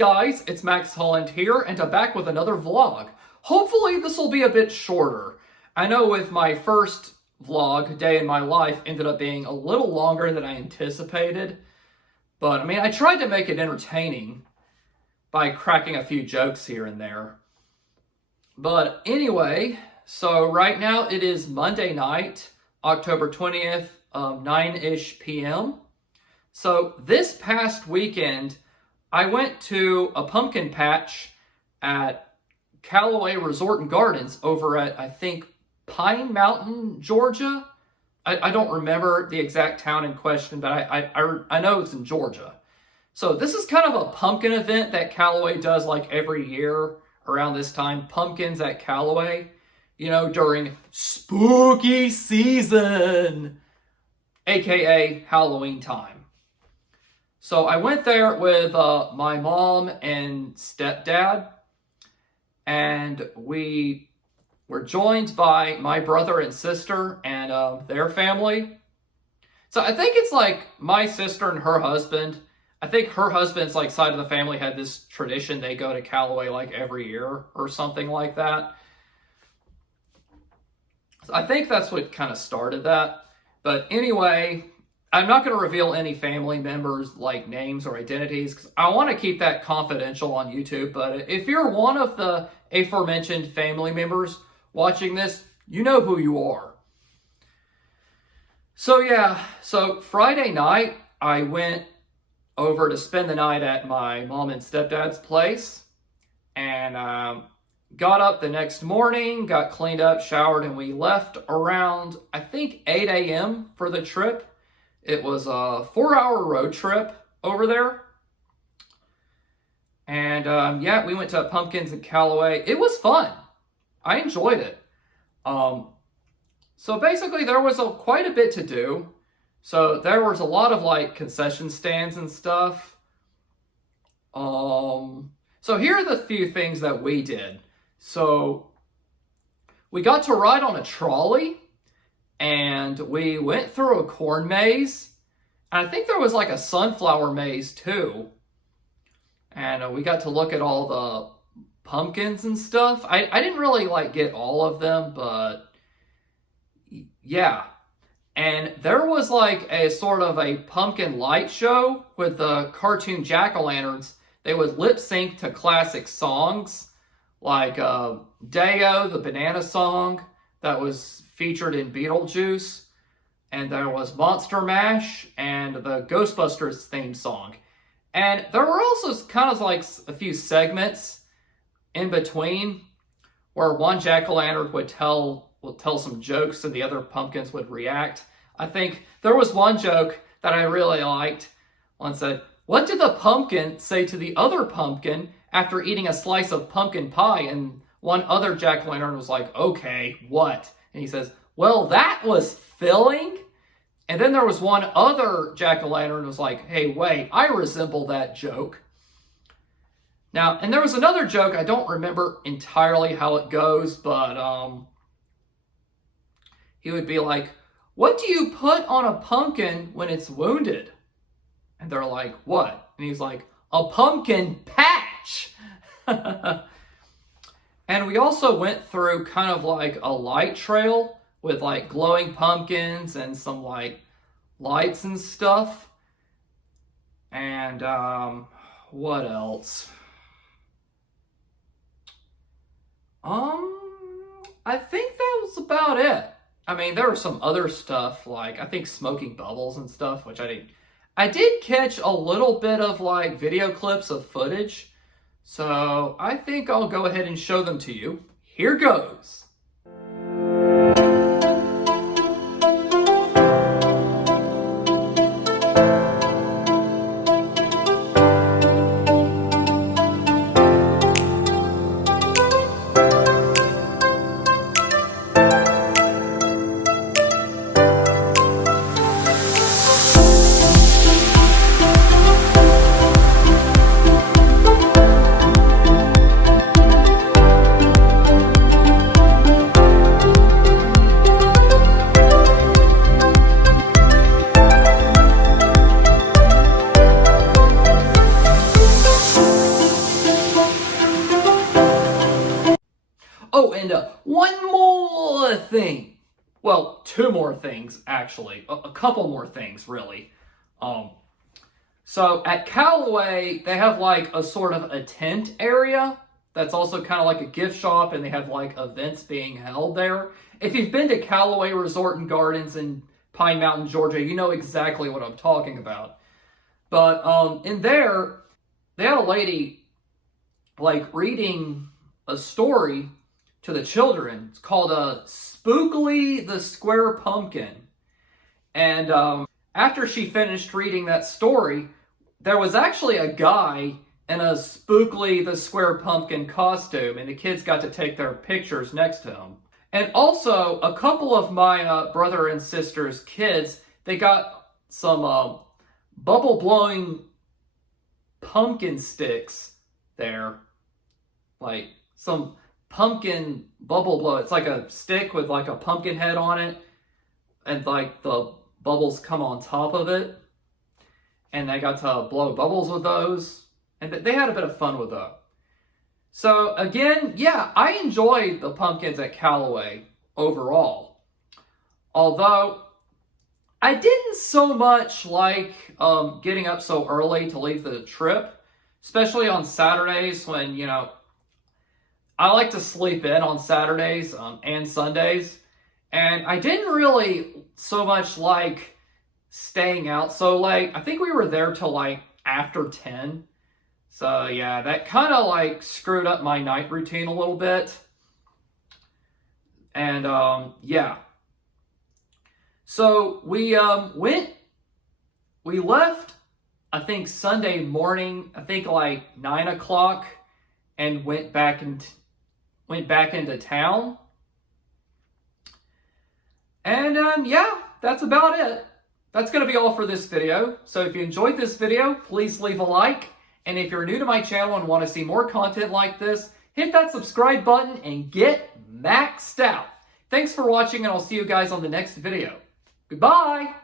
up, guys? It's Max Holland here, and I'm back with another vlog. Hopefully this will be a bit shorter. I know with my first vlog, Day in My Life, ended up being a little longer than I anticipated. But, I mean, I tried to make it entertaining by cracking a few jokes here and there. But anyway, so right now it is Monday night, October 20th, 9-ish p.m. So this past weekend, I went to a pumpkin patch at Callaway Resort and Gardens over at, I think, Pine Mountain, Georgia. I don't remember the exact town in question, but I know it's in Georgia. So this is kind of a pumpkin event that Callaway does like every year around this time. Pumpkins at Callaway, you know, during spooky season, aka Halloween time. So I went there with my mom and stepdad, and we were joined by my brother and sister and their family. So I think it's like my sister and her husband. I think her husband's like side of the family had this tradition. They go to Callaway like every year or something like that. So I think that's what kind of started that. But anyway, I'm not going to reveal any family members like names or identities because I want to keep that confidential on YouTube. But if you're one of the aforementioned family members watching this, you know who you are. So yeah, so Friday night, I went over to spend the night at my mom and stepdad's place, and got up the next morning, got cleaned up, showered, and we left around, I think, 8 a.m. for the trip. It was a 4-hour road trip over there. And yeah, we went to Pumpkins in Callaway. It was fun. I enjoyed it. So basically there was quite a bit to do. So there was a lot of like concession stands and stuff. So here are the few things that we did. So we got to ride on a trolley, and we went through a corn maze. And I think there was like a sunflower maze too. And we got to look at all the pumpkins and stuff. I didn't really like get all of them, but yeah. And there was like a sort of a pumpkin light show with the cartoon jack-o'-lanterns. They would lip sync to classic songs like Day-O, the banana song that was featured in Beetlejuice. And there was Monster Mash and the Ghostbusters theme song. And there were also kind of like a few segments in between where one jack-o'-lantern would tell some jokes and the other pumpkins would react. I think there was one joke that I really liked. One said, "What did the pumpkin say to the other pumpkin after eating a slice of pumpkin pie?" And one other jack-o'-lantern was like, "Okay, what?" And he says, "Well, that was filling." And then there was one other jack-o'-lantern who was like, "Hey, wait, I resemble that joke." Now, and there was another joke, I don't remember entirely how it goes, but he would be like, "What do you put on a pumpkin when it's wounded?" And they're like, "What?" And he's like, "A pumpkin patch." And we also went through kind of like a light trail with like glowing pumpkins and some like lights and stuff. And what else? I think that was about it. I mean, there was some other stuff like I think smoking bubbles and stuff, which I did catch a little bit of like video clips of footage. So I think I'll go ahead and show them to you. Here goes. things, actually. A couple more things, really. So at Callaway, they have like a sort of a tent area that's also kind of like a gift shop, and they have like events being held there. If you've been to Callaway Resort and Gardens in Pine Mountain, Georgia, you know exactly what I'm talking about. But in there, they had a lady like reading a story to the children. It's called Spookily the Square Pumpkin. And after she finished reading that story, there was actually a guy in a Spookily the Square Pumpkin costume, and the kids got to take their pictures next to him. And also, a couple of my brother and sister's kids, they got some bubble-blowing pumpkin sticks there. Like, some pumpkin bubble blow. It's like a stick with like a pumpkin head on it, and like the bubbles come on top of it. And they got to blow bubbles with those. And they had a bit of fun with that. So again, yeah, I enjoyed the pumpkins at Callaway overall. Although, I didn't so much like getting up so early to leave the trip. Especially on Saturdays when, you know, I like to sleep in on Saturdays and Sundays. And I didn't really so much like staying out so late. I think we were there till like after 10. So yeah, that kind of like screwed up my night routine a little bit. And yeah. So we left, I think Sunday morning, I think like 9 o'clock, and went back into town. And yeah, that's about it. That's going to be all for this video. So if you enjoyed this video, please leave a like. And if you're new to my channel and want to see more content like this, hit that subscribe button and get maxed out. Thanks for watching, and I'll see you guys on the next video. Goodbye!